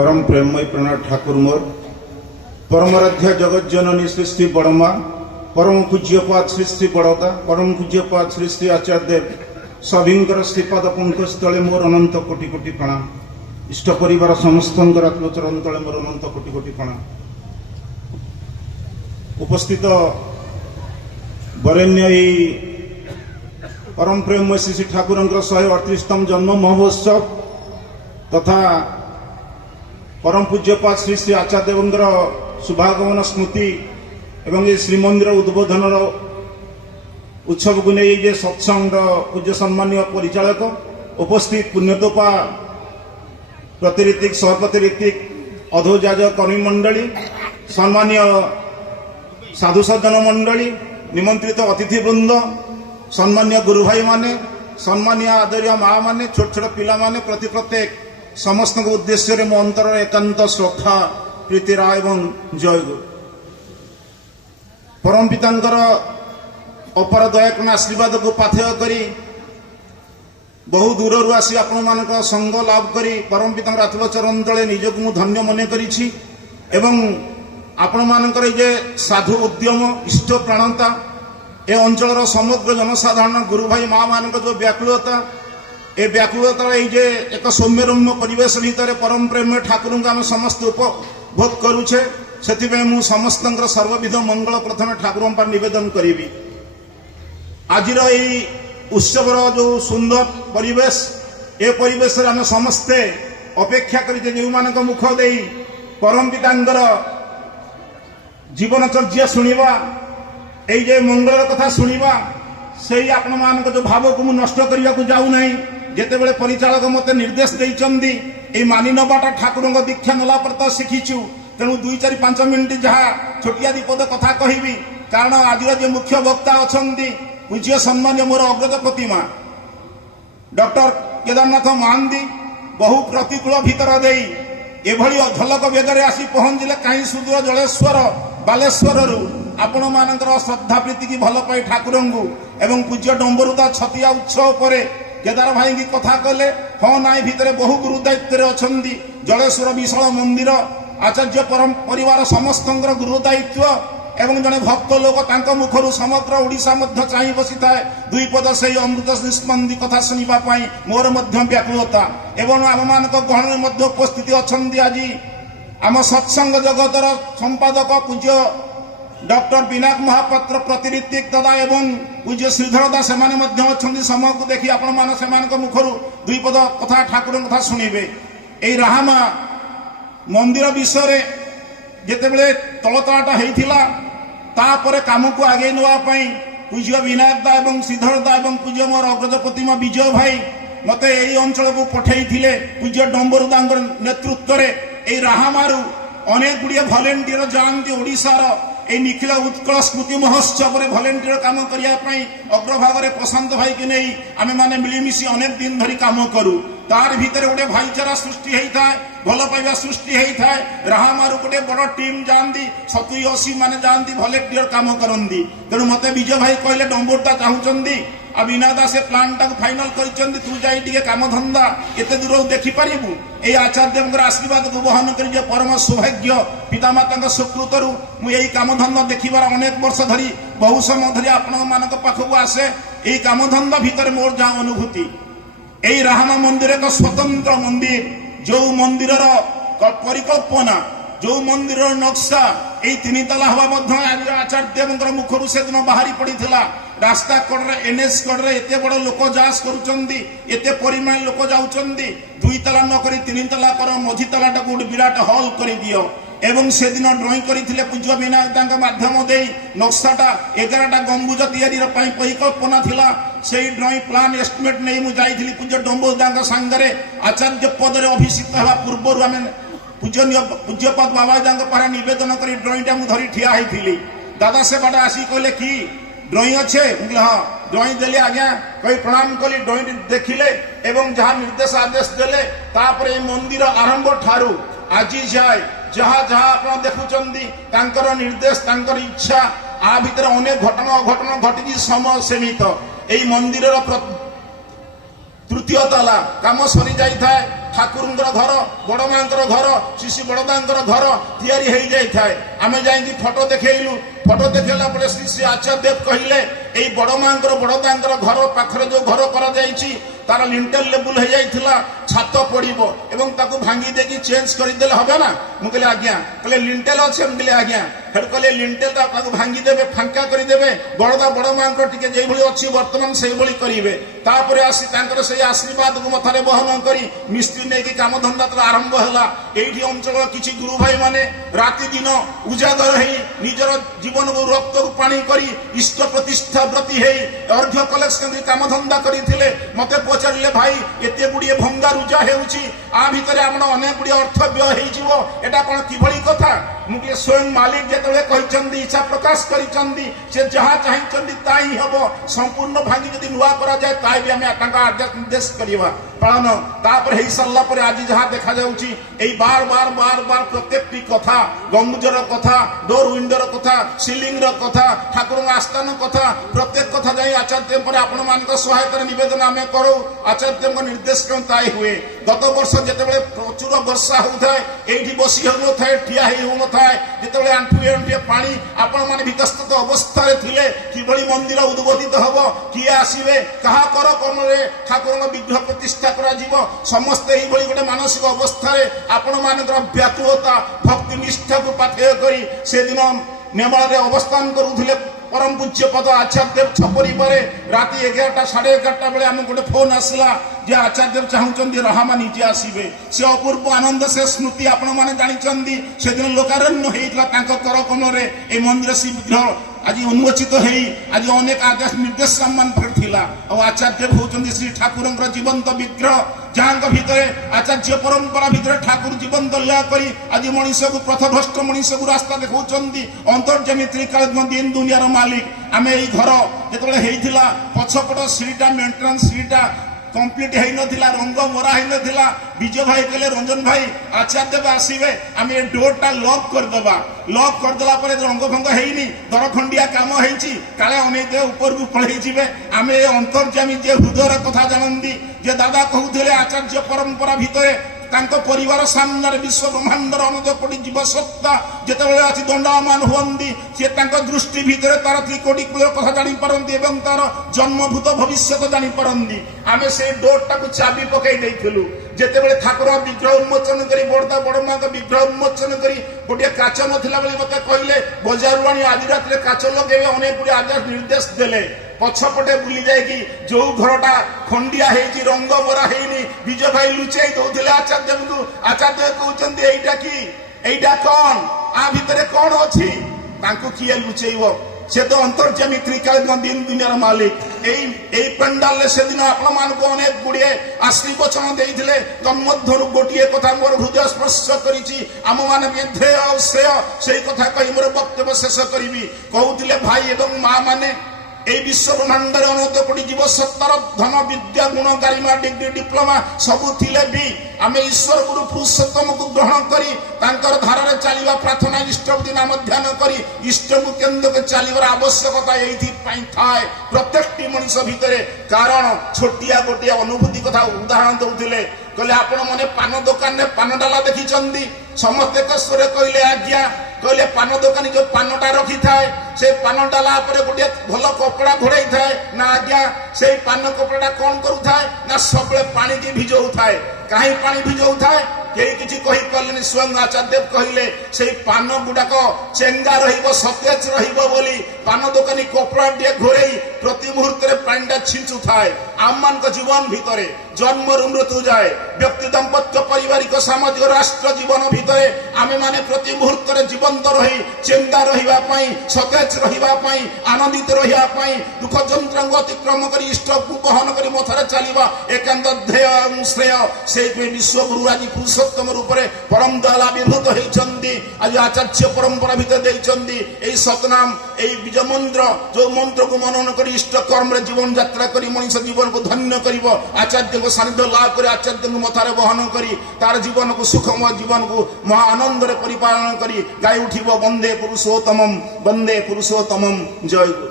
परम प्रेममय प्रणव ठाकुर मोर परमाराध्या जगत जननी श्री श्री बड़मा परम पूज्यपाद श्री श्री बड़दा परम पूज्यपाद श्री श्री आचार्य देव सभींकर श्रीपाद पंकज तले मोर अनंत कोटि कोटि प्रणाम। इष्ट परिवार समस्त आत्मचरण तले मोर अनंत कोटि कोटि प्रणाम। उपस्थित वरेण्य परम प्रेममय श्री श्री ठाकुर 138तम जन्म महोत्सव तथा परम पूज्यपाद श्री श्री आचार्य देवंकर शुभागमन स्मृति एवं ये श्रीमंदिर उद्बोधन उत्सव को नहीं सत्संग पूज्य सम्मान्य परिचालक उपस्थित पुण्यतोपा प्रतिऋतिक सहप्रतिऋतिक अधोजाज कर्मी मंडली सम्मान्य साधु सज्जन मंडली निमंत्रित अतिथि वृंद सम्मान्य गुरु भाई माने सम्मान्य आदरणीय माँ माने छोट छोट पिला माने प्रति प्रत्येक समस्त उद्देश्य मो अंतर एकांत श्रद्धा प्रीति राय एवं जय गुरु परम पितांकर अपार दयाकर्ण आशीर्वाद को पाथेय करी बहु दूर आसी आपण मानक संग लाभ करी परम पितांकर आत्मचरण तले निजक मु धन्य मन करिछि एवं आपण मानकर जे साधु उद्यम इष्ट प्राणता ए अंचल समग्र जनसाधारण गुरु भाई माँ मानक जो व्याकुलता ए व्याकुलता ये एक सौम्यरम्य परिवेश भितर परम प्रेम ठाकुर को आम समस्त उपभोग करुचे से मु समस्त सर्वविध मंगल प्रथम ठाकुर पर निवेदन करी। आज उत्सवर जो सुंदर परिवेश ए परिवेश आम समस्ते अपेक्षा करिचे जो मानक मुख दे परम पितांकर जीवनचर्या शुणा ये मंगल कथा शुणा से आपण मान जो भाव को नष्ट करने को जाऊ नहीं जितेबले परिचालक मते निर्देश देइचंदी मानि नबाटा ठाकुर दीक्षा नला पर तो शिखीचु तेणु 2-4-5 मिनिट जहाँ छोटिया दीपद कथा कहबी कारण आज जो मुख्य वक्ता अच्छा पूज्य सम्मान्य मोर अग्रज प्रतिमा डॉक्टर केदारनाथ महांती बहु प्रतिकूल भितर दे एभली झलक बेगरे आसी पहुंचले कहीं सुदूर जलेश्वर बालेश्वर आपण मानकर श्रद्धा प्रीति की भल पाई ठाकुर एवं पूज्य डंबरुदा छतिया उत्सव पर केदार भाई की कथा कले हाँ नाई भितर बहु गुरु दायित्व अच्छा जलेश्वर विशाल मंदिर आचार्य परम परिवार समस्त गुरु दायित्व एवं जड़े भक्त लोक मुखर समग्र ओडिशा चाह बसी था दुई पद से अमृत निष्पंदी कथा शुणापी मोर व्याकुलता एवं आम मान गहन उपस्थित अच्छा आज आम सत्संग जगतर संपादक पूज्य डॉक्टर विनायक महापात्र प्रतिऋतिक दादा एवं पूज्य श्रीधर दास से समय को देखी आपण मुखर दुई पद कथा ठाकुर कथा शुणे यही राहामा मंदिर विषय जितेबले तलतलाटा होता तापर काम को आगे नापी पूज्य विनायक दा एवं श्रीधर दा एवं पूज्य मोर अग्रज प्रतिमा विजय भाई मते यही अंचल को पठे पूज्य डंबरुदा नेतृत्व में राहामारू अनेक गुड़िया भलेंटियर जाती ओडिशार ए निखिल उत्कल स्मृति महोत्सव में भलेंटियर काम करने अग्रभाग प्रशांत भाई की नहीं आम मैंने मिलमिशी अनेक दिन धरी काम करूँ तार भीतर गोटे भाईचारा सृष्टि होता है भल पाइबा सृष्टि होता है राहामारू गोटे बड़ टीम जाती 70-80 माने जाती भलेंटियर काम करती तेणु मत विजय भाई कहले डंबोरटा चाहूँगी आ बिना दास प्लान टाक फाइनल कर तू जाए काम धंदा एत दूर देखिपारू ये आचार्य देव आशीर्वाद को बहन कर परम सौभाग्य पितामाता सुकृत मुझे काम धंदा देखार अनेक वर्ष धरी बहु समय धरी आपण मान पाखक आसे यही काम धंदा भितर मोर जहाँ अनुभूति यही राहामा मंदिर एक स्वतंत्र मंदिर जो मंदिर परिकल्पना जो मंदिर नक्शा यही 3 तला हवा आज आचार्य देव मुखर से दिन बाहरी पड़ा रास्ता कड़े एनएच कड़े एत बड़ लोक जास करते परिमाण लोक जाऊँगी 2 तला नक 3 तला कर मझी तलाटा गोटे विराट हल कर दियो एवं से दिन ड्रॉइंग करते पूज्य विनायक माध्यम दे नक्शाटा 11टा गंबुज तैयारी परिकल्पना थिला से ड्रॉइंग प्लान एस्टिमेट नहीं मुझे पूज्य डंबरुदा सांगे आचार्य पदरे अभिषिक्त हवा पूर्व आम पूज्यपाद बाबा पारा नवेदन कर ड्रॉइंगटा मुझे ठिया होती दादा से बाटे आसी कहले कि ड्रॉइंग अच्छे हाँ ड्रॉइंग देली आज्ञा कही प्रणाम कली ड्रॉइंग देखिले एवं जहाँ निर्देश आदेश देले तापर मंदिर आरंभ ठारू आज जाए जहाँ जहाँ आप देखुं निर्देश इच्छा आ भितर अनेक घटना अघटना घटी समय सीमित यही मंदिर तृतीय तला काम सरी जाए ଠାକୁରଙ୍କର ଘର ବଡ଼ ମାଙ୍କର ଘର ଶିଶୁ ବଡ଼ଦାଙ୍କର ଘର ତିଆରି ହେଇଯାଇଥାଏ। ଆମେ ଯାଇକି ଫଟୋ ଦେଖେଇଲୁ। ଫଟୋ ଦେଖେଇଲା ପରେ ଶ୍ରୀ ଶ୍ରୀ ଆଚାର୍ଯ୍ୟ ଦେବ କହିଲେ ଏଇ ବଡ଼ ମାଙ୍କର ବଡ଼ଦାଙ୍କର ଘର ପାଖରେ ଯୋଉ ଘର କରାଯାଇଛି ତାର ଲିଣ୍ଟେଲ ଲେବୁଲ ହେଇଯାଇଥିଲା, ଛାତ ପଡ଼ିବ ଏବଂ ତାକୁ ଭାଙ୍ଗି ଦେଇକି ଚେଞ୍ଜ କରିଦେଲେ হবে ନା? ମୁଁ କହିଲି ଆଜ୍ଞା। କହିଲେ ଲିଣ୍ଟେଲ ଅଛି? ମୁଁ କହିଲି ଆଜ୍ଞା। ସେଠୁ କହିଲେ ଲିଣ୍ଟେଲ ତାକୁ ଭାଙ୍ଗିଦେବେ, ଫାଙ୍କା କରିଦେବେ, ବଡ଼ଦା ବଡ଼ ମାଙ୍କର ଟିକେ ଯେଇଭଳି ଅଛି ବର୍ତ୍ତମାନ ସେଇଭଳି କରିବେ। ତାପରେ ଆସି ତାଙ୍କର ସେଇ ଆଶୀର୍ବାଦକୁ ମଥାରେ ବହନ କରି ମିସ୍ତ୍ରୀ ନେଇକି କାମଧନ୍ଦା ଆରମ୍ଭ ହେଲା। ଏଇଠି ଅଞ୍ଚଳର କିଛି ଗୁରୁ ଭାଇ ମାନେ ରାତି ଦିନ ଉଜାଗର ହେଇ ନିଜର ଜୀବନକୁ ରକ୍ତକୁ ପାଣି କରି ଇଷ୍ଟ ପ୍ରତିଷ୍ଠା ବ୍ରତୀ ହେଇ ଅର୍ଘ୍ୟ କଲେକ୍ସନ କରି କାମଧନ୍ଦା କରିଥିଲେ। ମତେ ପଚାରିଲେ ଭାଇ ଏତେ ଗୁଡ଼ିଏ ଭଙ୍ଗା ରୁଜା ହେଉଛି, ଆ ଭିତରେ ଆମର ଅନେକ ଗୁଡ଼ିଏ ଅର୍ଥ ବ୍ୟୟ ହେଇଯିବ, ଏଟା କ'ଣ କିଭଳି କଥା? ମୁଁ କହିଲି ସ୍ୱୟଂ ମାଲିକ ଯେତେବେଳେ କହିଛନ୍ତି, ଇଚ୍ଛା ପ୍ରକାଶ କରିଛନ୍ତି, ସେ ଯାହା ଚାହିଁଛନ୍ତି ତା ହିଁ ହବ। ସମ୍ପୂର୍ଣ୍ଣ ଭାଙ୍ଗି ଯଦି ନୂଆ କରାଯାଏ ତାହା ବି ଆମେ ତାଙ୍କ ଆଦେଶ ନିର୍ଦ୍ଦେଶ କରିବା ପାଳନ। ତାପରେ ହେଇସାରିଲା ପରେ ଆଜି ଯାହା ଦେଖାଯାଉଛି ଏଇ ବାର ବାର ପ୍ରତ୍ୟେକଟି କଥା, ଗମ୍ବୁଜର କଥା, ଡୋର ୱିଣ୍ଡୋର କଥା, ସିଲିଂର କଥା, ଠାକୁରଙ୍କ ଆସ୍ଥାନ କଥା, ପ୍ରତ୍ୟେକ କଥା ଯାଇ ଆଚାର୍ଯ୍ୟ ପରେ ଆପଣମାନଙ୍କ ସହାୟତାରେ ନିବେଦନ ଆମେ କରୁ। ଆଚାର୍ଯ୍ୟଙ୍କ ନିର୍ଦ୍ଦେଶ କ୍ରମେ ତାଇ ହୁଏ। ଗତ ବର୍ଷ ଯେତେବେଳେ ପ୍ରଚୁର ବର୍ଷା ହେଉଥାଏ ଏଇଠି ବସି ହେଉନଥାଏ, ଠିଆ ହେଇ ହେଉନଥାଏ, ଯେତେବେଳେ ଆଣ୍ଠୁଏ ଆଣ୍ଠୁଏ ପାଣି ଆପଣମାନେ ବିତସ୍ତତ ଅବସ୍ଥାରେ ଥିଲେ କିଭଳି ମନ୍ଦିର ଉଦ୍ବୋଧିତ ହବ, କିଏ ଆସିବେ, କାହା କର କର୍ମରେ ଠାକୁରଙ୍କ ବିଗ୍ରହ ପ୍ରତିଷ୍ଠା କରାଯିବ, ସମସ୍ତେ ଏଇଭଳି ଗୋଟେ ମାନସିକ ଅବସ୍ଥାରେ ଆପଣମାନଙ୍କର ବ୍ୟାକୁଳତା ଭକ୍ତି ନିଷ୍ଠାକୁ ପାଥେୟ କରି ସେଦିନ ନେମାଳରେ ଅବସ୍ଥାନ କରୁଥିଲେ। परम पूज्य पद आचार्य छपरी पर राति 11टा 11:30 बेले आम गोटे फोन आसला जे आचार्य चाहूँ रहामा निजे आसवे। से अपूर्व आनंद से स्मृति आपण मैंने जानी से दिन लोकारण्य होता कर कमरे ये मंदिर श्री विग्रह आज उन्मोचित हो आज अनेक आदेश निर्देश सम्मान थिला। आचार्य होती श्री ठाकुर जीवंत विग्रह जहाँ भितर आचार्य परंपरा भितर ठाकुर जीवंत लीला करी आज मनीष को पथभ्रष्ट मनीष को रास्ता देखा अंतर्जमी त्रिकाल दिन दुनियार मालिक आम यही घर जो पछपट सीटा मेन्टेनान्स सीटा कंप्लीट हो नथिला रंग मरा हो नथिला। विजय भाई कहले रंजन भाई आचार्य आसवे आम ये डोरटा लॉक करदबा। लॉक करदेला रंग भंग है दरखंडिया काम होती काले अनेक ऊपर को पलैजे आम ये अंतर्जामी जे हृदयर कथा जानती जे दादा कहते आचार्य परंपरा भितर परिवार सामने विश्व ब्रह्मांडर अनंत कोटी जीव सत्ता जिते आज दंडायमान हुंदी सी दृष्टि भितर तार त्रिकोटी कूल कथा जापारती तार जन्मभूत भविष्य जापारती। आम से डोरटा को चाबी पकई देलु जिते ठाकुर विग्रह उन्मोचन कर बड़दा बड़ माँ विग्रह उन्मोचन कर गोटे काच नाला मत कहले बजार आनी आज रात काच लगे अनेक गुड़े आदेश निर्देश देले पछपटे बुली जाएगी जो घरटा खंडिया है रंग मरा है विजय भाई लुचाई दौले आचार्य को। आचार्य कहते एटा कि एटा कौन आ भितर कौन अच्छी किए लुचेब से तो अंतर्जामी त्रिकाल दिन दुनियार मालिक यही पेंडाल से दिन आपण मानक अनेक गुड़े आशीर्वचन देते तन्मध्य गोटे कथा मोर हृदय स्पर्श करम मान ध्येय श्रेय से कथा कही मोर वक्तव्य शेष करी कहते भाई एवं माँ मैंने विश्व ब्रह्मांडर अनंत कोटी जीव सत्तर धन विद्या गुण गारिमा डिग्री डिप्लोमा सबू थिले भी आम ईश्वर गुरु पुरुषोत्तम को ग्रहण करी धारा चलवा प्रार्थना इष्टपति नाम ध्यान करी इष्ट को केन्द्र के चलवर आवश्यकता ये थाए प्रत्येक मनीष भितर। कारण छोटिया गोटे अनुभूति कथा उदाहरण दौले कहले आपण मैंने पान दुकान में पान डाला देखी समस्ते स्वर कहले आज्ञा कहले पान दुकानी जो पानटा रखी थाए से पान डाला गोटे भल कपड़ा घोड़ाई थाए ना आज्ञा से पान कपड़ा कौन करू थाए ना सब पानी की भिजौ थाए कहीं पानी भिजौ थाए कई किसी कही पारे स्वयं आचार्य कहले से पान गुड़ाक चेंगा रतेज रही पान दुकानी कपड़ा टे घोरे प्रति मुहूर्त पानीटा छिंचु थाए। आम मान जीवन भितर जन्म मृत्यु जाए व्यक्ति दाम्पत्य पारिवारिक सामाजिक राष्ट्र जीवन भितर आमे माने प्रति मुहूर्त जीवंत रही चेंगा रही सतेज रही आनंदित रही दुख जंत्र अतिक्रम कर इष्ट को बहन कर मथार चलवा एकांत ध्येय श्रेय से विश्व गुरु आज पुरुषोत्तम रूप में परम दयाल आविर्भूत होती आज आचार्य परंपरा भितर सतनाम यही बीज मंत्र जो मंत्र को मनन कर इष्ट कर्म जीवन यात्रा कर मनीष जीवन को धन्य कर आचार्य को सानिध्य लाभ कर आचार्य को मथार बहन करी तार जीवन को सुखमय जीवन को महा आनंद परिपालन करी गाई उठिब वंदे पुरुषोत्तमम जय गुरु।